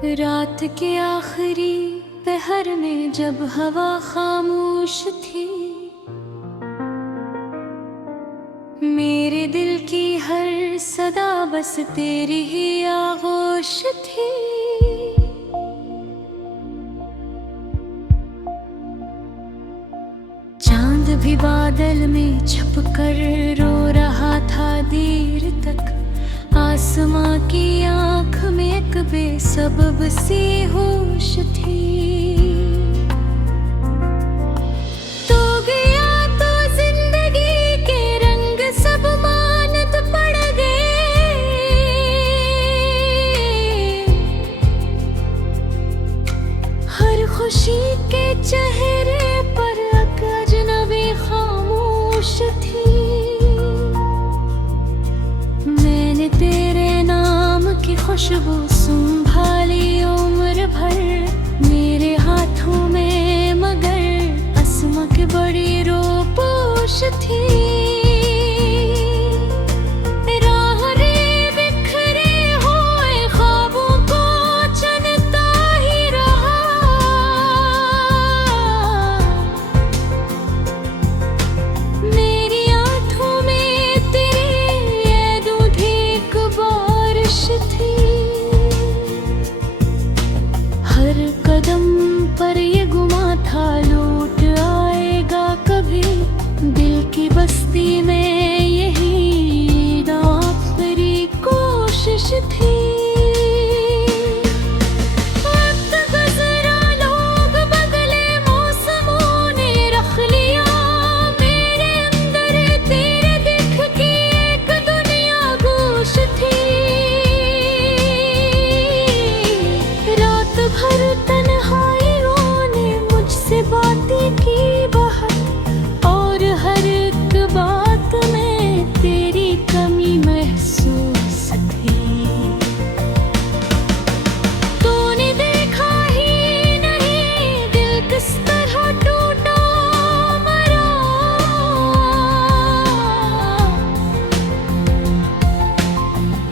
रात के आखिरी पहर में जब हवा खामोश थी, मेरे दिल की हर सदा बस तेरी ही आगोश थी। चांद भी बादल में छुप कर रो रहा था देर तक। आसमां की आंख में एक बेसबब सी होश थी। तो गया तो जिंदगी के रंग सब मानत पड़ गए। हर खुशी के चेहरे पर एक अजनबी खामोश थी। मैंने तेरे नाम की खुशबू संभाली उम्र भर मेरे हाथों में, मगर अस्मा की बड़ी रोपोश थी। पर ये गुमा था लौट आएगा कभी, दिल की बस्ती में यही आखिरी कोशिश थी। वक्त गुजरा, लोग बदले, मौसमों ने रख लिया मेरे अंदर तेरे दिख की एक दुनिया गोश थी। रात भर बातें की बहक और हर एक बात में तेरी कमी महसूस थी। तूने देखा ही नहीं दिल किस तरह टूटा मरा।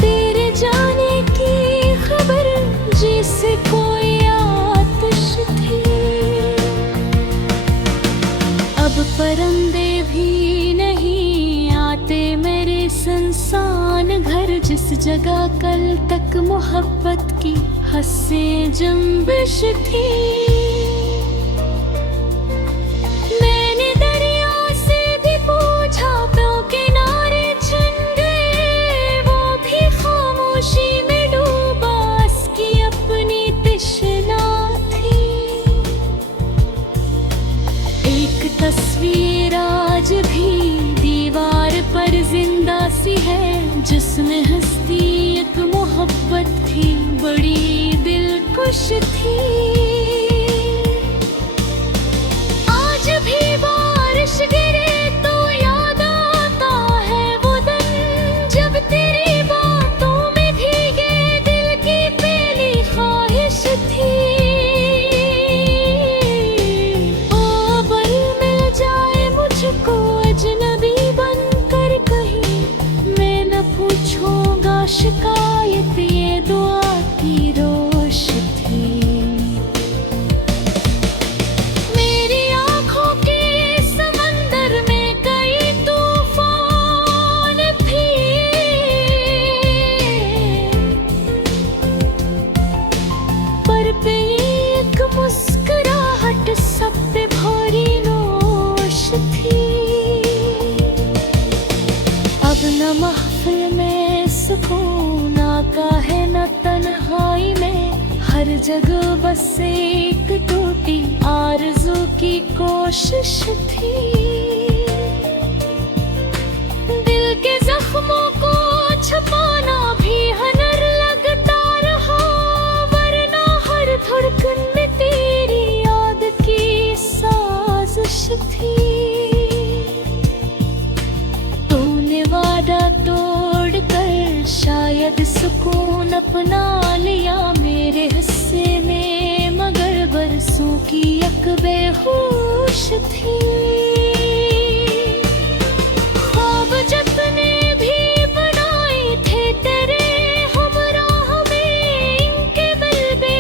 तेरे जाने की खबर जिसे कोई आतिश थी। अब परिंदे भी नहीं आते मेरे संसान घर, जिस जगह कल तक मोहब्बत की हंसे जंबिश थी। मैंने दरिया से भी पूछा क्यों किनारे छिन गए, वो भी खामोशी में डूबा उसकी अपनी तृष्णा थी। एक तस्वीर आज भी दीवार पर जिंदा सी है, जिसमें हंसती एक मोहब्बत थी, बड़ी दिलकश थी। आज भी बारिश गिरे तो याद आता है वो दिन, जब तेरी बातों में भीगे दिल की पहली ख्वाहिश थी। मुझको अजनबी बनकर कहीं मैं न पूछूंगा शिकायत, ये दुआ की रोश थी। मेरी आंखों के समंदर में कई तूफान थे, पर पे एक मुस्कुराहट सब पे भरी थी। अब न महफिल में सुकून आता है न तन्हाई में, हर जगह बस एक टूटी आरज़ू की कोशिश थी। दिल के जख्मों को छुपाना भी हुनर लगता रहा, वरना हर धड़कन में तेरी याद की साजिश थी। तूने वादा तोड़ कर शायद सुकून अपना लिया मेरे हिस्से में, मगर बरसों की एक बेहोश थी। ख्वाब जितने भी बनाए थे तेरे हमरा हमें, इनके बल पे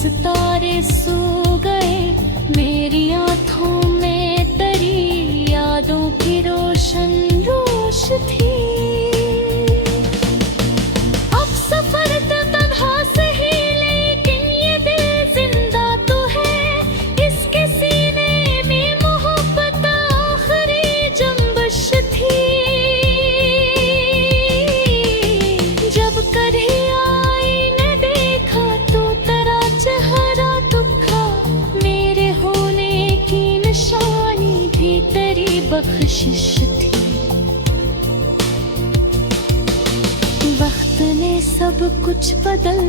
सितारे सो गए, मेरी आंखों में तरी यादों की रोशन रोश थी। अब सफर तन्हा सही, लेकिन ये दिल जिंदा तो है, इसके सीने में मोहब्बत आखिरी जंबश थी। जब कभी आई न देखा तो तेरा चेहरा दुखा, मेरे होने की निशानी भी तेरी बख्शिश थी। वक्त ने सब कुछ बदल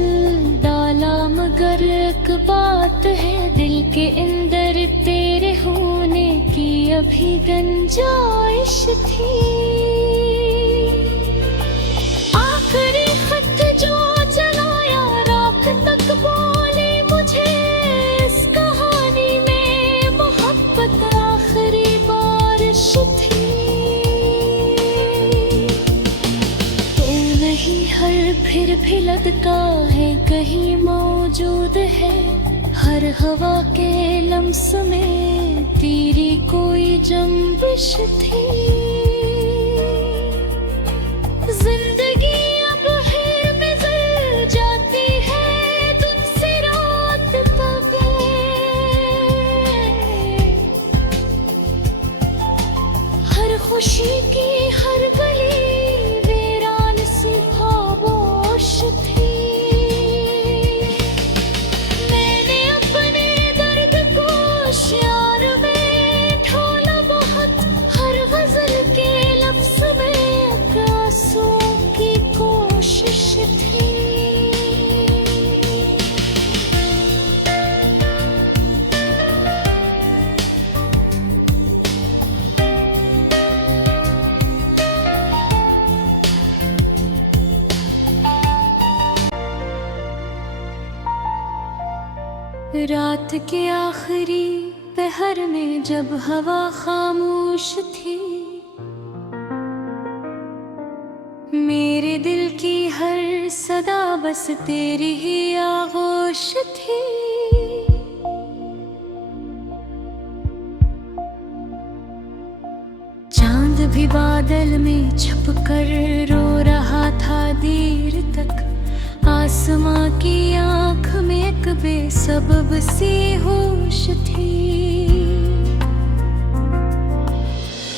डाला, मगर एक बात है, दिल के अंदर तेरे होने की अभी गुंजाइश थी। आखिरी खत जो जलाया रात तक बोले मुझे, इस कहानी में मोहब्बत आखिरी बारिश थी। तो नहीं हर फिर भी लदका है, कहीं मौजूद है, हर हवा के लम्स में तेरी कोई जंबिश थी। जिंदगी अब हिर में जल जाती है, तुझसे रात तबे हर खुशी की हर गली वीरान सी खामोश थी। मैंने अपने दर्द को श्यार में ढाला बहुत, हर गजल के लफ्ज में आंसुओं की कोशिश थी। रात के आखिरी पहर में जब हवा खामोश थी, मेरे दिल की हर सदा बस तेरी ही आगोश थी। चांद भी बादल में छुप कर रो रहा था देर तक, आसमां की आंख में एक बेसबब सी होश थी।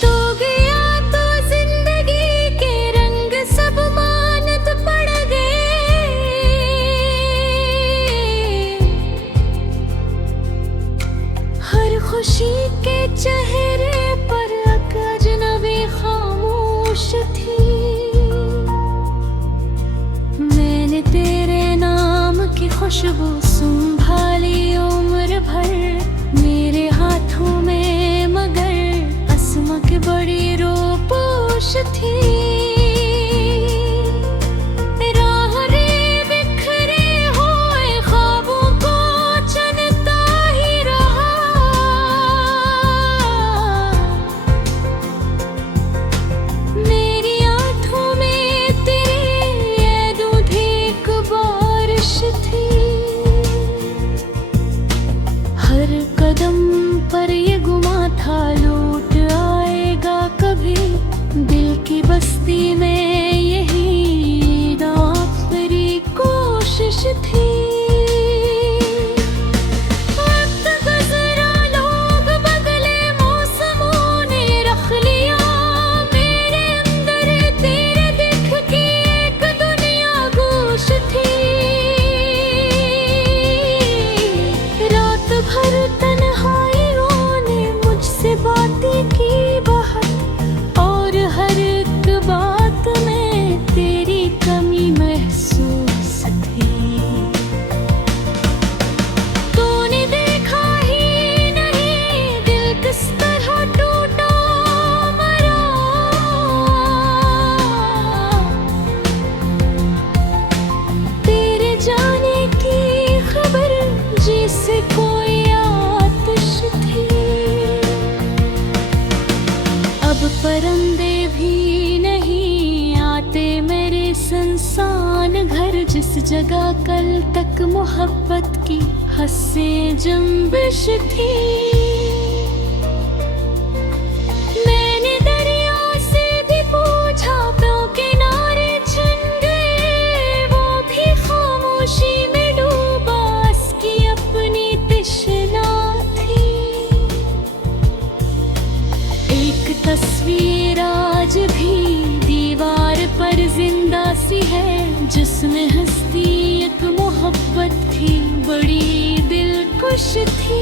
तो गया तो जिंदगी के रंग सब मानत पड़ गए, हर खुशी के चेहरे पर एक अजनबी खामोश थी। मैंने तेरे नाम की खुशबू संभाली उम्र भर, मेरे हाथों में मगर अस्मा की बड़ी रोपोश थी। राह रे बिखरे हुए ख्वाबों को चुनता ही रहा, मेरी आंखों में तेरी दूधिक बारिश थी। हर कदम पर ये गुमा था लौट आएगा कभी, दिल की बस्ती में यही आखिरी कोशिश थी। वक्त गुजरा, लोग बदले, मौसमों ने रख लिया, मेरे अंदर तेरे दिख की एक दुनिया गोश थी। रात भर तन्हाइयों ने मुझसे बातें की बहुत, और हर एक बात में तेरी कमी महसूस थी। तूने देखा ही नहीं दिल किस तरह टूटा मरा, तेरे जाने की खबर जिसे कोई आतिश थी। अब परिंदे भी नहीं आते मेरे संसान घर, जिस जगह कल तक मोहब्बत की हंसे जंबिश थी। मैंने दरिया से भी पूछा तो किनारे चुन गए, वो भी खामोशी में डूबा, उसकी अपनी तृष्णा थी। एक तस्वीर आज भी दीवार पर जिंदा सी है, जिसमें हंसती एक मोहब्बत थी, बड़ी दिलकश थी।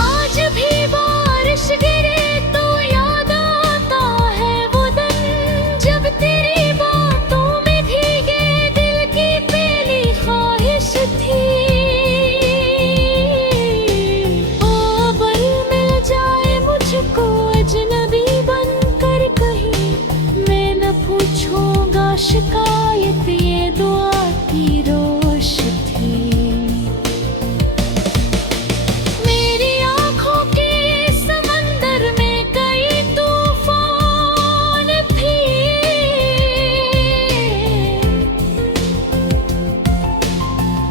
आज भी बारिश गिरे तो याद आता है वो दिन, जब तेरी बातों में भीगे दिल की पहली ख्वाहिश थी। ओ पल मिल जाए मुझको अजनबी बनकर कहीं, मैं न पूछूंगा शिकायत, ये दुआ की रोश थी। मेरी आँखों के समंदर में कई तूफान थे,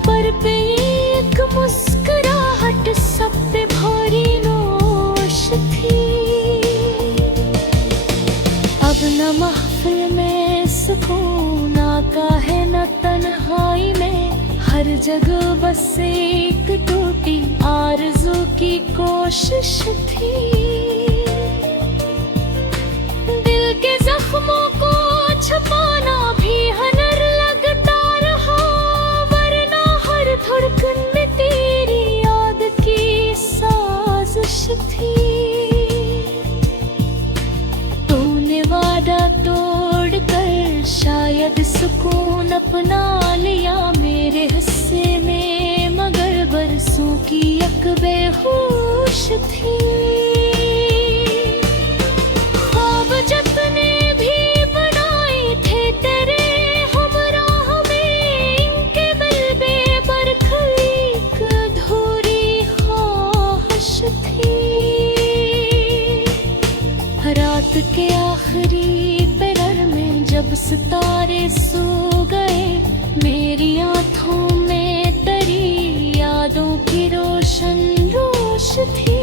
पर पे एक मुस्कुराहट सब पे भारी नोश थी। अब न महफिल में सुकून आता है न तन्हाई में, हर जगह बस एक टूटी आरज़ू की कोशिश थी। दिल के जख्मों को छुपाना भी हनर लगता रहा, वरना हर धड़कन में तेरी याद की साजिश थी। तूने वादा तोड़ कर शायद सुकून अपना लिया मेरे हिस्से में, मगर बरसों की एक बेहोश थी। ख्वाब जितने भी बनाए थे तेरे हमराह में, इनके बलबे पर एक अधूरी ख्वाहिश थी। रात के आखिरी पहर में जब सितारे सो गए, मेरी आँखों में तेरी यादों की रोशन रोश थी।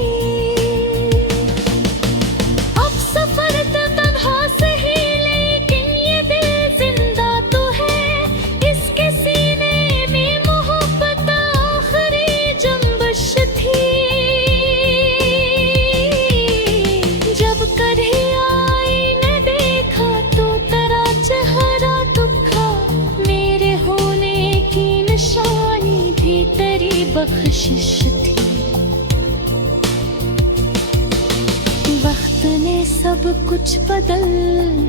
अब सफर तो तन्हा सही, लेकिन ये दिल जिंदा तो है, इसके सीने में मोहब्बत आखिरी जंबश थी। जब कभी आई न देखा तो तेरा चेहरा दुखा, मेरे होने की निशानी भी तेरी बख्शिश थी। वक्त ने सब कुछ बदल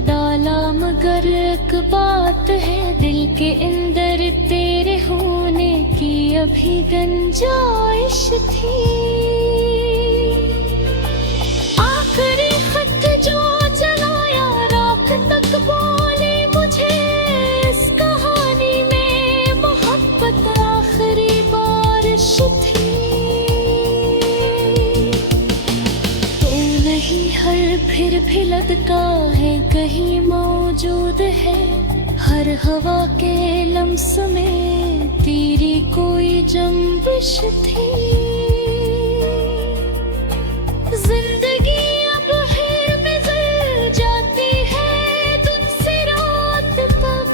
डाला, मगर एक बात है दिल के अंदर तेरे होने की अभी गुंजाइश थी। आखिरी खत जो जलाया रात तक बोले मुझे, इस कहानी में मोहब्बत आखिरी बारिश थी। तो नहीं हर फिर भी लदका है कहीं मौजूद है, हर हवा के लम्स में तेरी कोई जंबिश थी। जिंदगी अब हेर में जल जाती है तुझसे रात तक,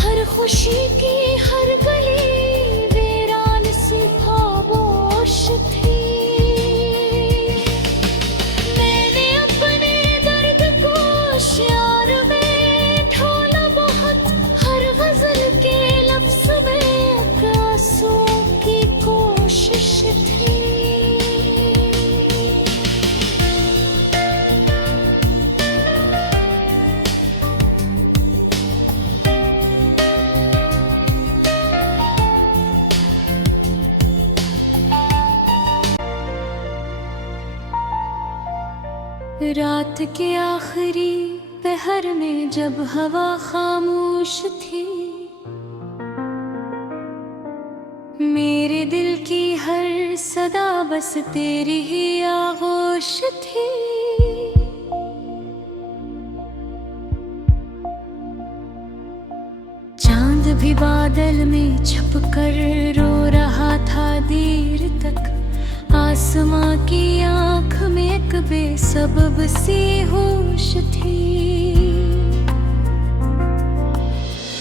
हर खुशी की हर गली वीरान सी खामोश थी। मैंने अपने दर्द को श्यार में ढोला बहुत, हर गजल के लफ्ज में आंसुओं की कोशिश थी। रात के आखिरी पहर में जब हवा खामोश थी, मेरे दिल की हर सदा बस तेरी ही आगोश थी। चांद भी बादल में छुप कर रो रहा था देर तक। आसमां की आंख में एक बेसबब सी होश थी।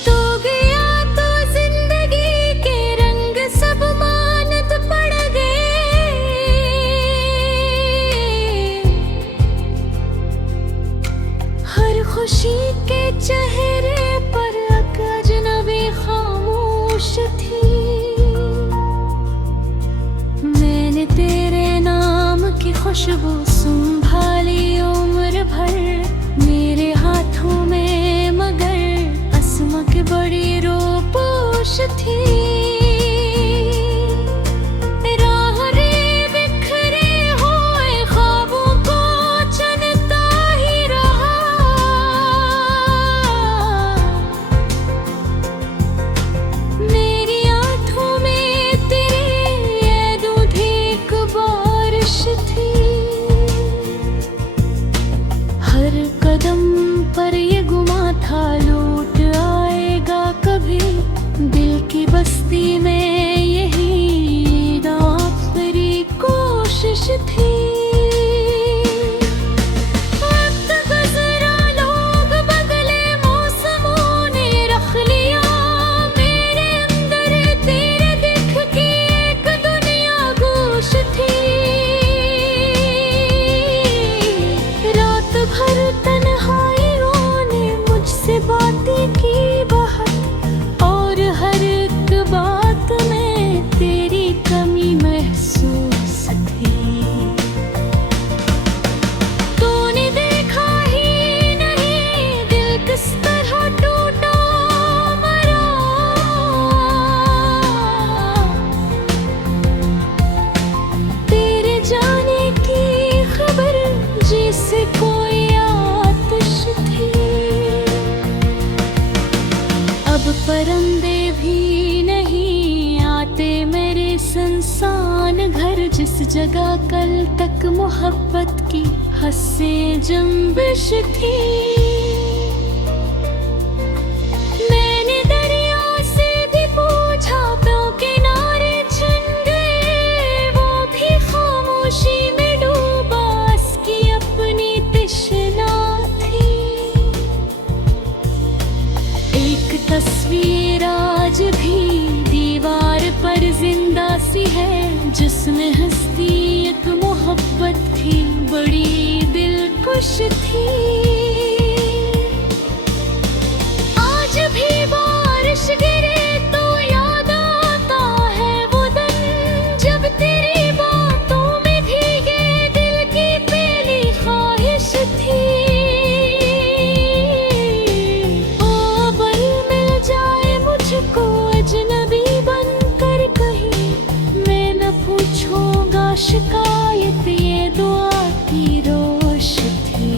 तो गया तो जिंदगी के रंग सब मानत पड़ गए। हर खुशी के चेहरे पर अजनबी खामोश थी। मैंने तेरे नाम की खुशबू संभाली उम्र भर मेरे हाथों में, मगर असमा की बड़ी रोपोश थी। पर ये गुमा था लौट आएगा कभी, दिल की बस्ती में यही आखिरी कोशिश थी। वक्त गुजरा, लोग बदले, मौसमों ने रख लिया मेरे अंदर तेरे दिख की एक दुनिया गोश थी। रात भर बातें की बहुत, और हर एक बात में तेरी कमी महसूस थी। तूने देखा ही नहीं दिल किस तरह टूटा मरा। तेरे जाने की खबर जैसे कोई आतिश थी। अब परिंदे भी नहीं आते मेरे सुनसान घर, जिस जगह कल तक मोहब्बत की हंसे जंबिश थी। मैंने दरिया से भी पूछा क्यों किनारे छिन गए, वो भी खामोशी में डूबा, उसकी अपनी तृष्णा थी। एक तस्वीर आज भी दीवार पर जिंदा सी है, जिसमें हंसती एक मोहब्बत थी, बड़ी दिलकश थी। आज भी बारिश गिरे तो याद आता है वो दिन, जब तेरी बातों में भीगे दिल की पहली ख्वाहिश थी। शिकायत ये दुआ की रोश थी।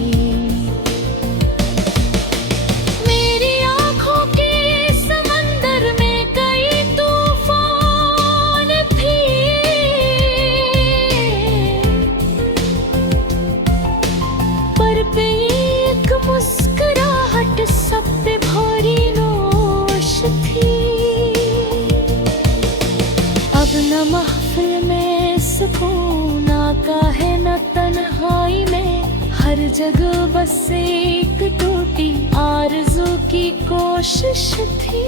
मेरी आंखों के समंदर में कई तूफान थे, पर पे एक मुस्कुराहट सब पे भरी नोश थी। अब न महफिल में सुकून का है न तन्हाई में, हर जगह बस एक टूटी आरज़ू की कोशिश थी।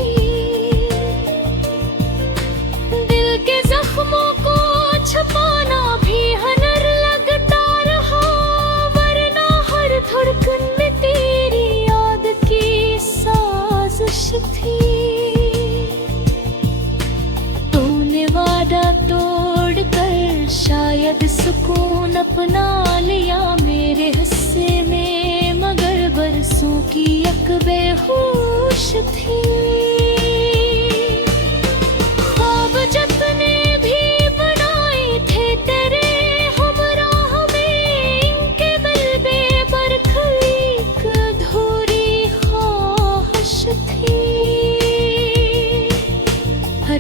दिल के जख्मों को छुपाना भी हुनर लगता रहा, वरना हर धड़कन में तेरी याद की साजिश थी। तूने वादा तोड़ कर शायद सुकून अपना लिया मेरे हिस्से में, मगर बरसों की एक बेहोश थी। ख्वाब जितने भी बनाए थे तेरे हमराह में, इनके बलबे पर एक अधूरी ख्वाहिश थी।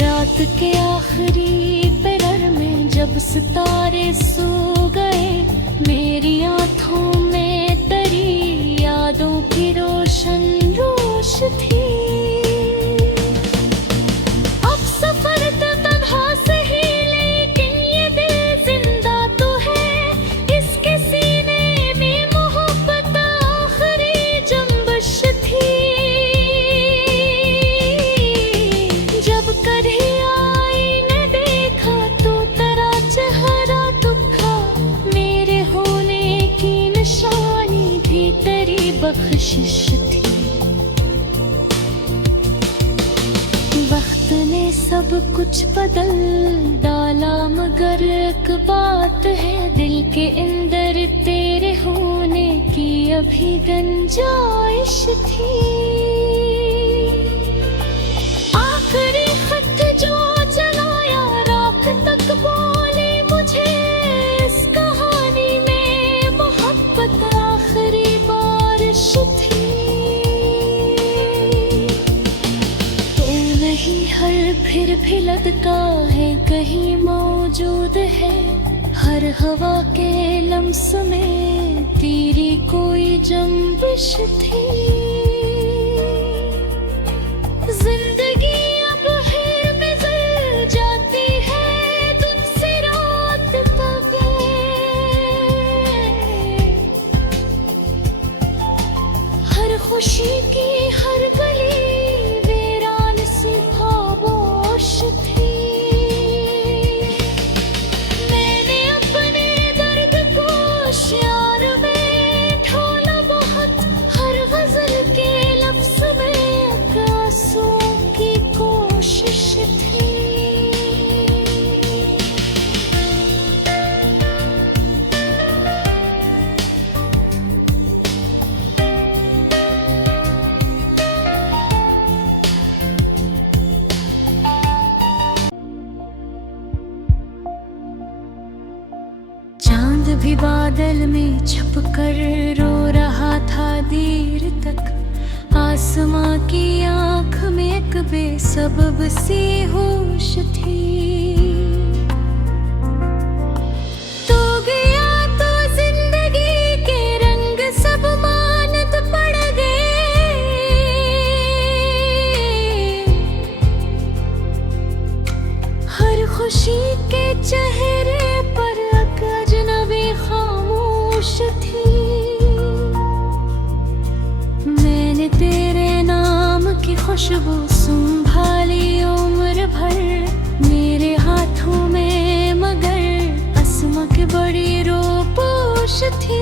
रात के आखिरी पहर में जब सितारे सो गए, मेरी आंखों में तरी यादों की रोशन रोश थी। सब कुछ बदल डाला, मगर एक बात है दिल के अंदर तेरे होने की अभी गुंजाइश थी। आखिरी खत जो जलाया रात तक बोले मुझे, इस कहानी में मोहब्बत आखिरी बारिश थी। हर फिर भी लदका है कहीं मौजूद है, हर हवा के लम्स में तेरी कोई जंबिश थी। जिंदगी अब हिर में जल जाती है तुझसे रात तक, हर खुशी की हर गली भी बादल में छुप कर रो रहा था देर तक, आसमां की आंख में एक बेसबब सी होश थी। तो गया तो जिंदगी के रंग सब मानत पड़ गए, हर खुशी के चेहरे थी। मैंने तेरे नाम की खुशबू संभाली उम्र भर मेरे हाथों में, मगर असमा की बड़ी रोपोश थी।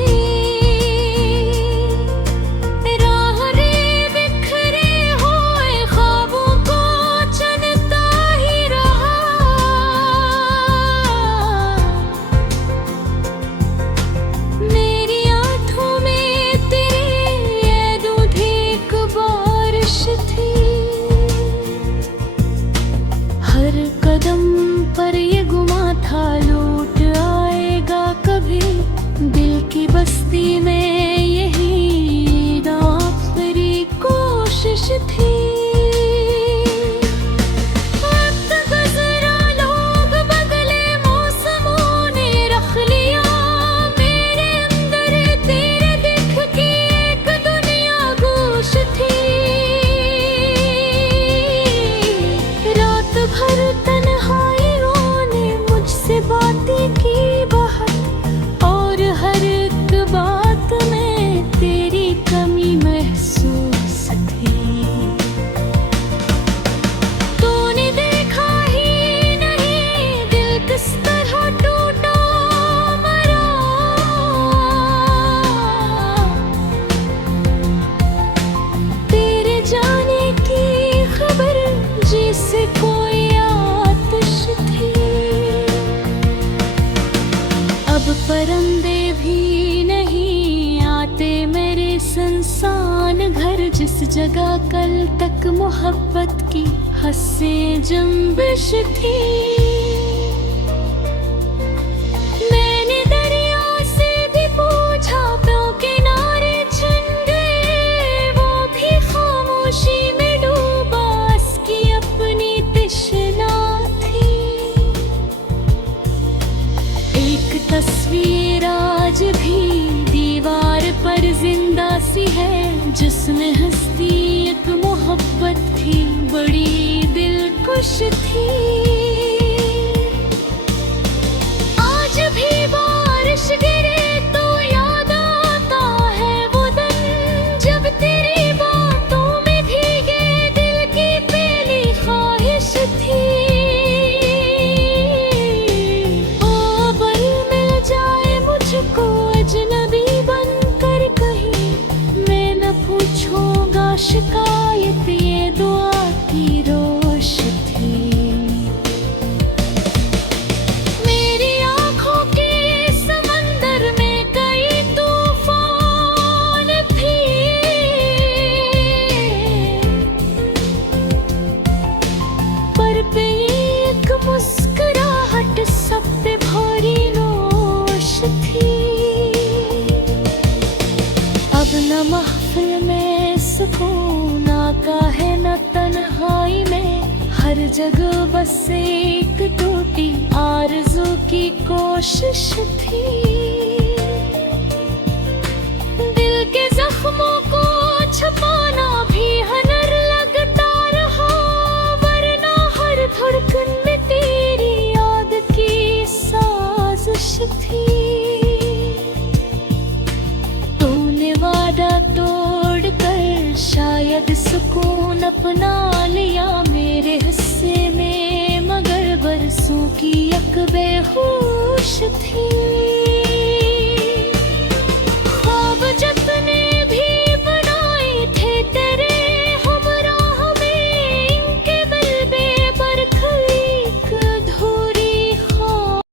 बस्ती में यही आखिरी कोशिश थी। वक्त गुजरा, लोग बदले, मौसमों ने रख लिया, मेरे अंदर तेरे दिख की एक दुनिया गोश थी। रात भर तन्हाइयों ने मुझसे बातें की बहुत, और हर बात में तेरी कमी महसूस थी। तूने देखा ही नहीं दिल किस तरह टूटा मरा, तेरे जाने की खबर जिसे कोई आतिश थी। अब परिंदे भी मेरे संसान घर, जिस जगह कल तक मोहब्बत की हंसे जंबिश थी। मैंने दरिया से भी पूछा क्यों किनारे छिन गए, वो भी खामोशी में डूबा, उसकी अपनी तृष्णा थी। एक तस्वीर आज भी दीवार पर जिंदा सी है, जिसमें हंसती एक मोहब्बत थी, बड़ी दिलकश थी। आज भी बारिश गिरे तो याद आता है वो दिन, जब तेरी बातों में भीगे दिल की पहली ख्वाहिश थी। ओ बल मिल जाए मुझको अजनबी बनकर कहीं, मैं न पूछूंगा शिकायत, ये दुआ की रोश थी। जगह बस एक टूटी आरज़ू की कोशिश थी। दिल के जख्मों को छुपाना भी हुनर लगता रहा, वरना हर धड़कन में तेरी याद की साजिश थी। तूने वादा तोड़कर शायद सुकून अपना लिया मेरे हिस्से में, मगर बरसों की एक बेहूद